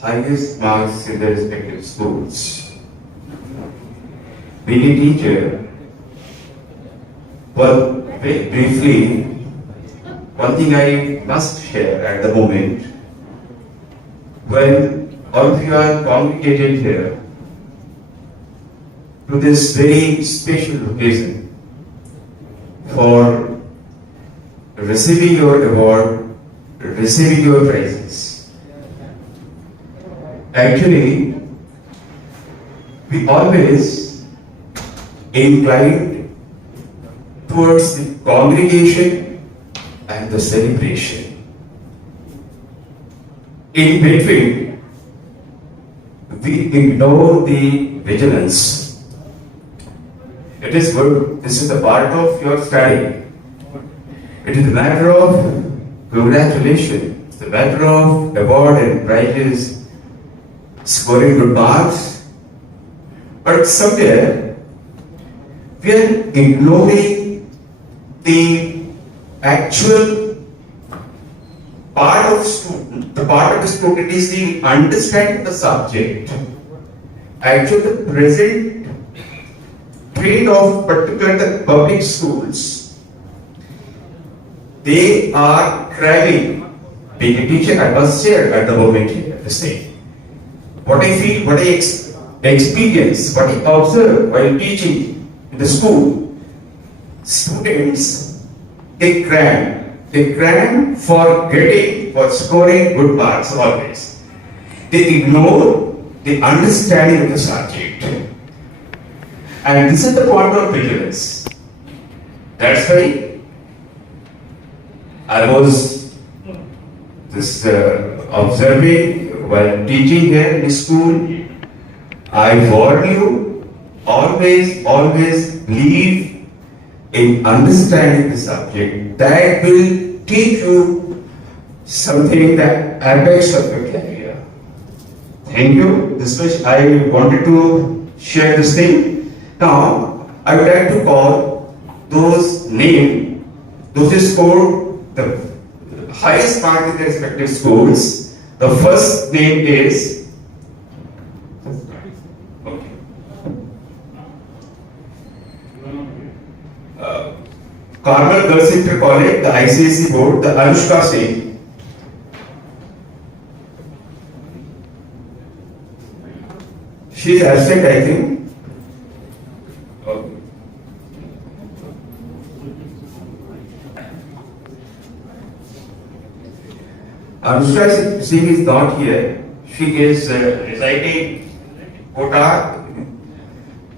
highest marks in their respective schools. Being a teacher, well, very briefly, one thing I must share at the moment, when all of you are congregated here to this very special occasion for receiving your award, receiving your prizes. Actually, we always inclined towards the congregation and the celebration. In between, we ignore the vigilance. It is good. This is a part of your study. It is a matter of congratulations. It's a matter of award and prizes, scoring good marks. But somewhere, we are ignoring the actual part of student. The part of the student is the understanding the subject. Actually, the present trend of particularly the public schools, they are craving being a teacher. I must share at the moment here the same. What I feel, what I experience, what I observe while teaching in the school, students, they cram for getting, for scoring good marks always. They ignore the understanding of the subject. And this is the point of vigilance. That's why I was observing while teaching here in school. I warn you, always believe in understanding the subject. That will teach you something that apex of your career. Thank you. This was I wanted to share this thing. Now I would like to call those names, those who scored the highest mark in their respective schools. The first name is Carmel Girls Inter College, the ICSC board, the Anushka Singh. She is absent, I think. Okay. Anushka Singh is not here. She is residing Kota,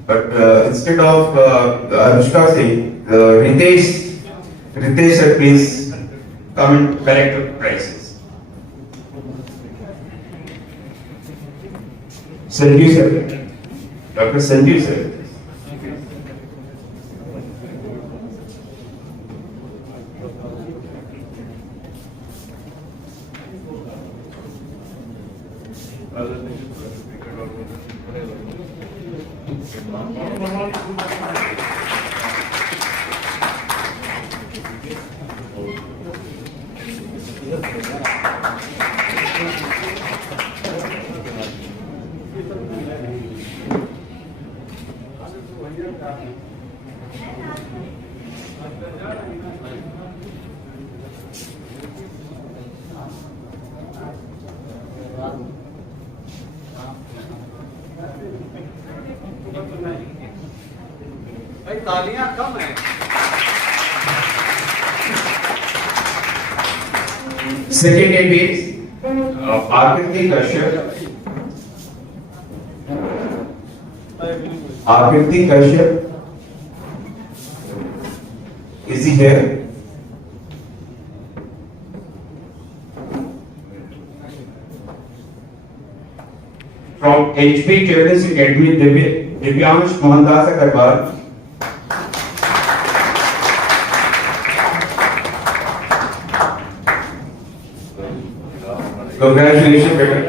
but instead of Anushka Singh, Ritesh sir, please come and collect the prizes. Sanjeev sir, Dr. Sanjeev sir. भाई तालियां कम है। Second name is Akriti Kashyap. Akriti Kashyap. Is he here? From HP Journalism Academy, Divyansh Mohandas Agarwal. Congratulations, better.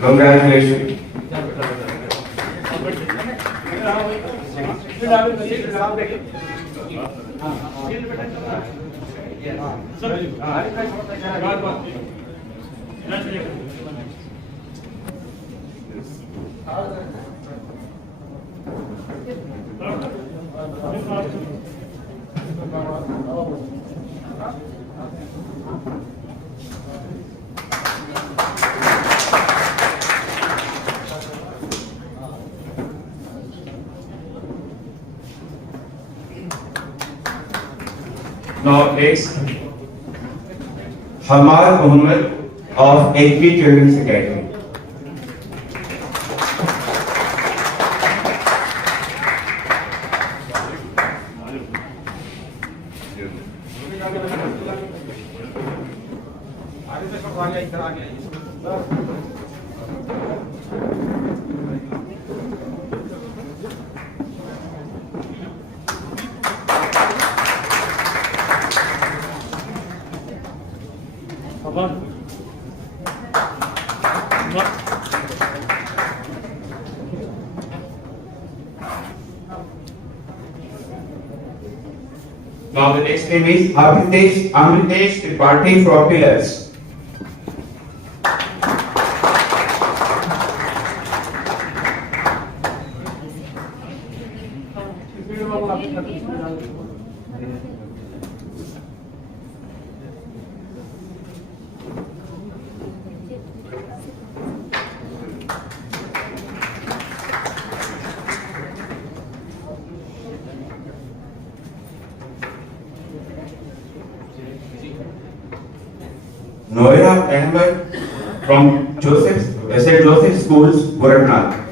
Congratulations. Now next, Ahmad of AP Children's Academy. Now the next name is Amritesh Tripathi from Pillars. Ahmad from St. Joseph Schools, Gorakhpur.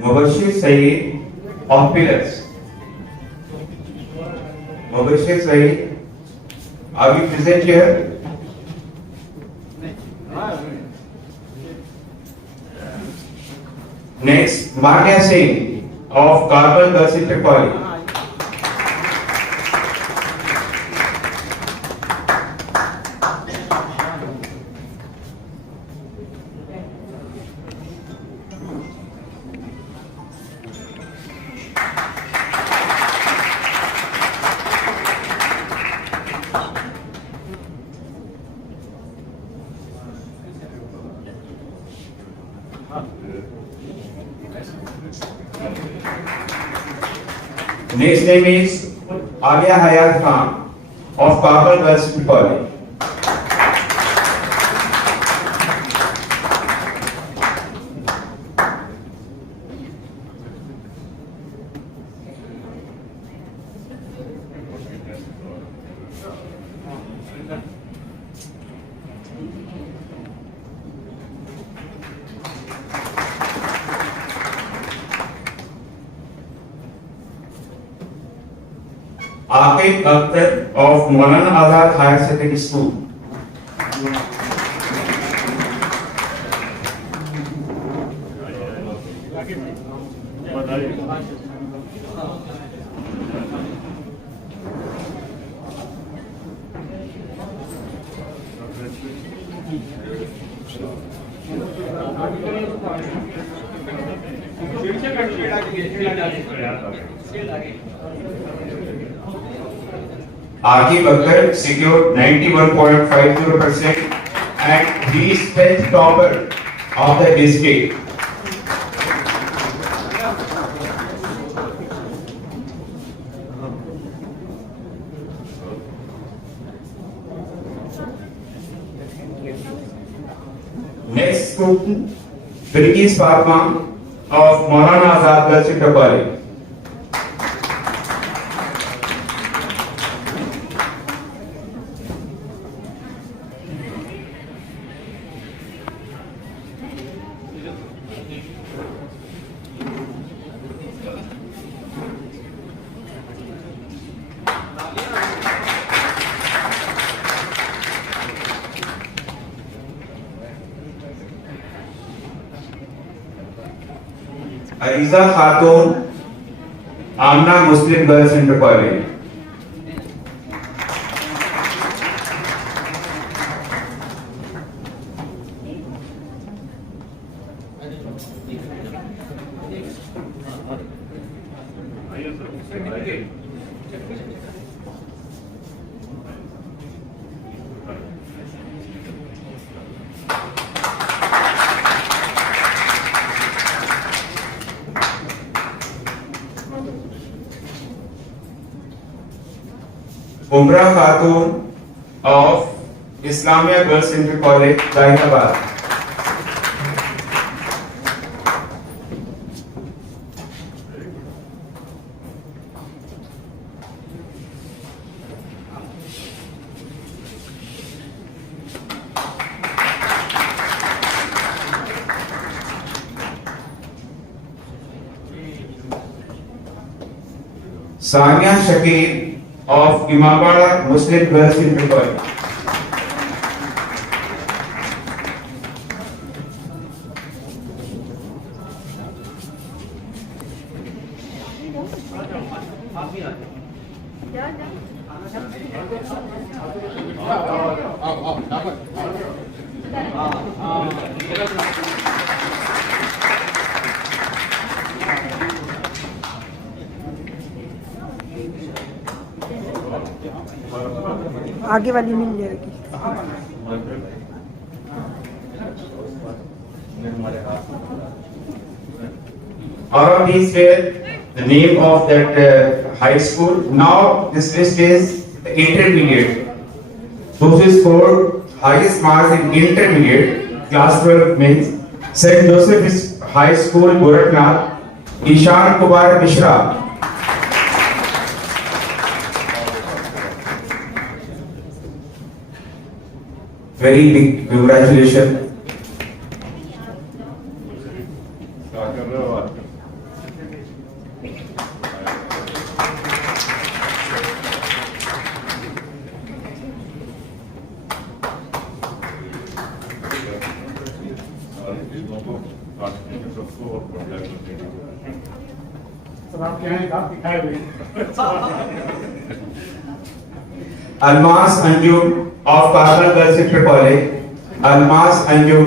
Mubashir Saeed of Pillars. Mubashir Saeed, are you present here? Next, Bhagya Singh of Carbon Girls College. Next name is Alia Hayat Khan of Kabul Girls College. Aqib Akhtar of Maulana Azad Higher Secondary School. Aqib Akhtar secured 91.50% and he is 10th topper of the district. Next student, Bilkis Fatma of Maulana Azad Girls College. Aziza Khatoon Amna Muslim girls inter college. Umra Khatoon of Islamia girls inter college Jahanabad. Sania Shakeel of Imambara Muslim Girls Inter College। आगे वाली मिल जाएगी। All of these were the name of that high school. Now this list is the intermediate. Those who scored highest marks in intermediate class 12 means St. Joseph's High School, Gorakhnath, Ishan Kumar Mishra। Very big congratulations। Almas Anju of Karnal Girls Inter College। Almas Anju।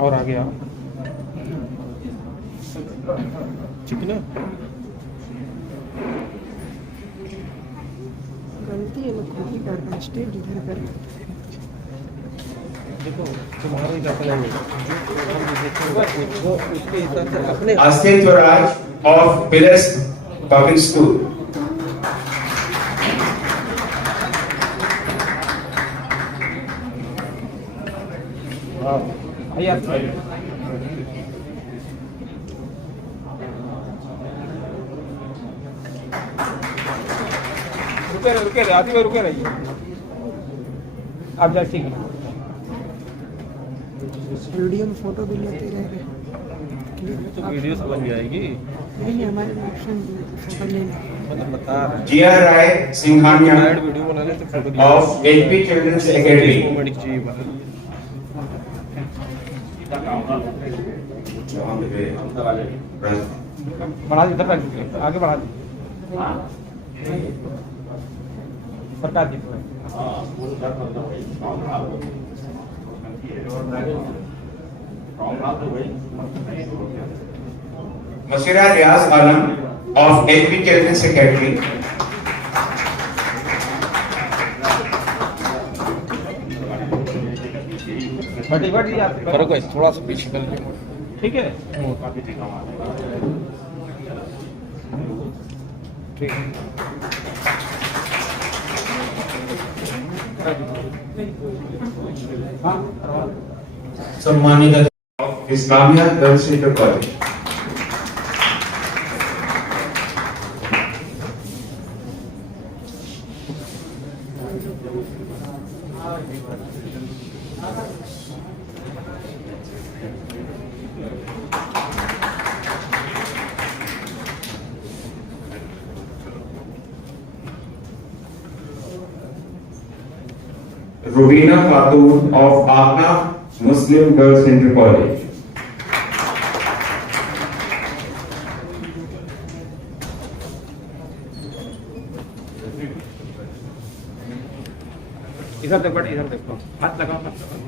और आगे आओ। चिकना गलती है, लोग खुद ही कर रहे हैं, स्टेट इधर कर रहे हैं। देखो तुम्हारा ही दखल है, वो उसके हिसाब से अपने Astin Turaj of Pilas Public School। रुके रहे आती में रुके रहिए आप। जैसे वीडियो में फोटो भी लेते रहे तो वीडियो से बन जाएगी। नहीं, हमारे ऑप्शन फोटो ले लें। मतलब बता रहे G.R. Rai Singhania वीडियो बनाने तो photo of HP Children's Academy। Comedy चाहिए बना। बढ़ा दी, इधर रख, आगे बढ़ा दी, सरकार दी। Masira Riaz Alam of HP Children's Academy। बैठी आप करो, कोई थोड़ा सा पीछे कर लो, ठीक है। ठीक है। सम्मानित Islamia girls inter college. Rubina Khatun of Agna Muslim Girls Inter College. इधर देखो, इधर देखो, हाथ लगाओ, हाथ लगाओ।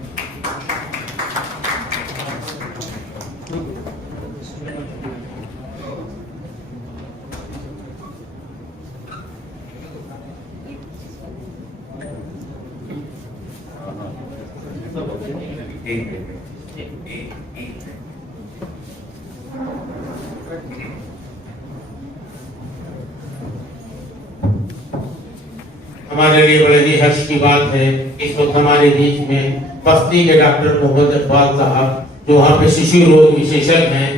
हमारे लिए बड़े ही हर्ष की बात है इस वक्त हमारे बीच में बस्ती के डॉक्टर मोहम्मद इकबाल साहब जो वहाँ पे शिशु रोग विशेषज्ञ हैं,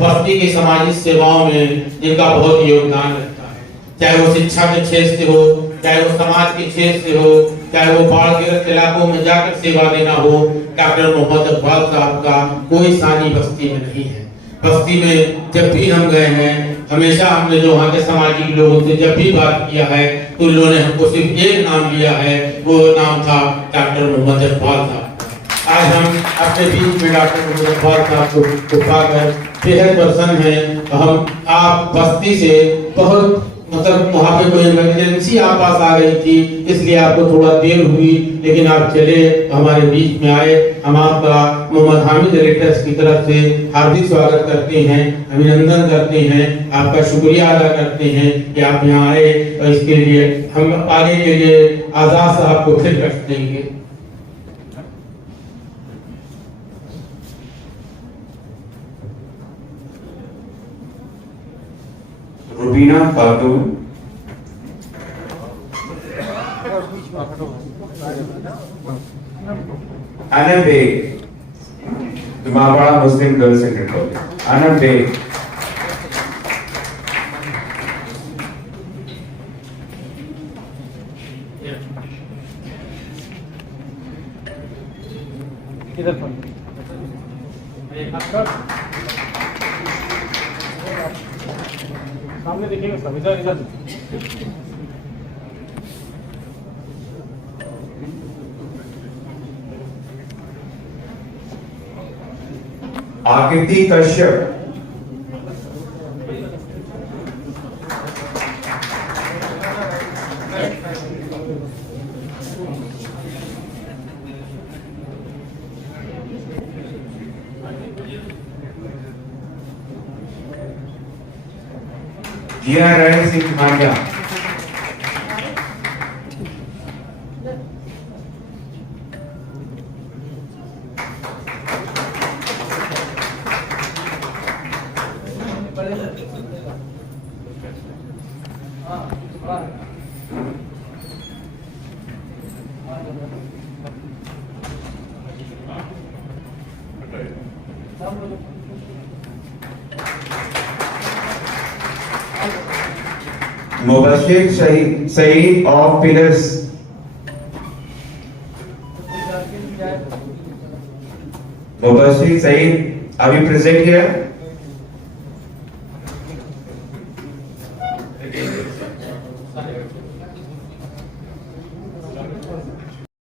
बस्ती की सामाजिक सेवाओं में जिनका बहुत योगदान रहता है, चाहे वो शिक्षा के क्षेत्र से हो, चाहे वो समाज के क्षेत्र से हो, चाहे वो बाढ़ ग्रस्त इलाकों में जाकर सेवा देना हो। डॉक्टर मोहम्मद इकबाल साहब का कोई सानी बस्ती में नहीं है। बस्ती में जब भी हम गए हैं, हमेशा हमने जो वहाँ के सामाजिक लोगों से जब भी बात किया है तो उन लोगों ने हमको सिर्फ एक नाम लिया है, वो नाम था डॉक्टर मोहम्मद इकबाल साहब। आज हम अपने बीच में डॉक्टर मोहम्मद इकबाल साहब को पाकर बेहद प्रसन्न हैं। हम आप बस्ती से बहुत मतलब वहाँ पे कोई इमरजेंसी आप पास आ गई थी, इसलिए आपको थोड़ा देर हुई, लेकिन आप चले हमारे बीच में आए। हम आपका मोहम्मद हामिद डायरेक्टर्स की तरफ से हार्दिक स्वागत करते हैं, अभिनंदन करते हैं, आपका शुक्रिया अदा करते हैं कि आप यहाँ आए, और इसके लिए हम आगे के लिए आजाद साहब को फिर रख देंगे। Rubina Khatun, Anand Beg, Dumawada Muslim Girls Inter College. Anand Beg. इधर पर सामने देखिएगा सब, इधर इधर। आकृति कश्यप, जिया राय सिंह मांझा, मुबशिर सईद ऑफ पिलर्स, मुबशिर सईद अभी प्रेजेंट है।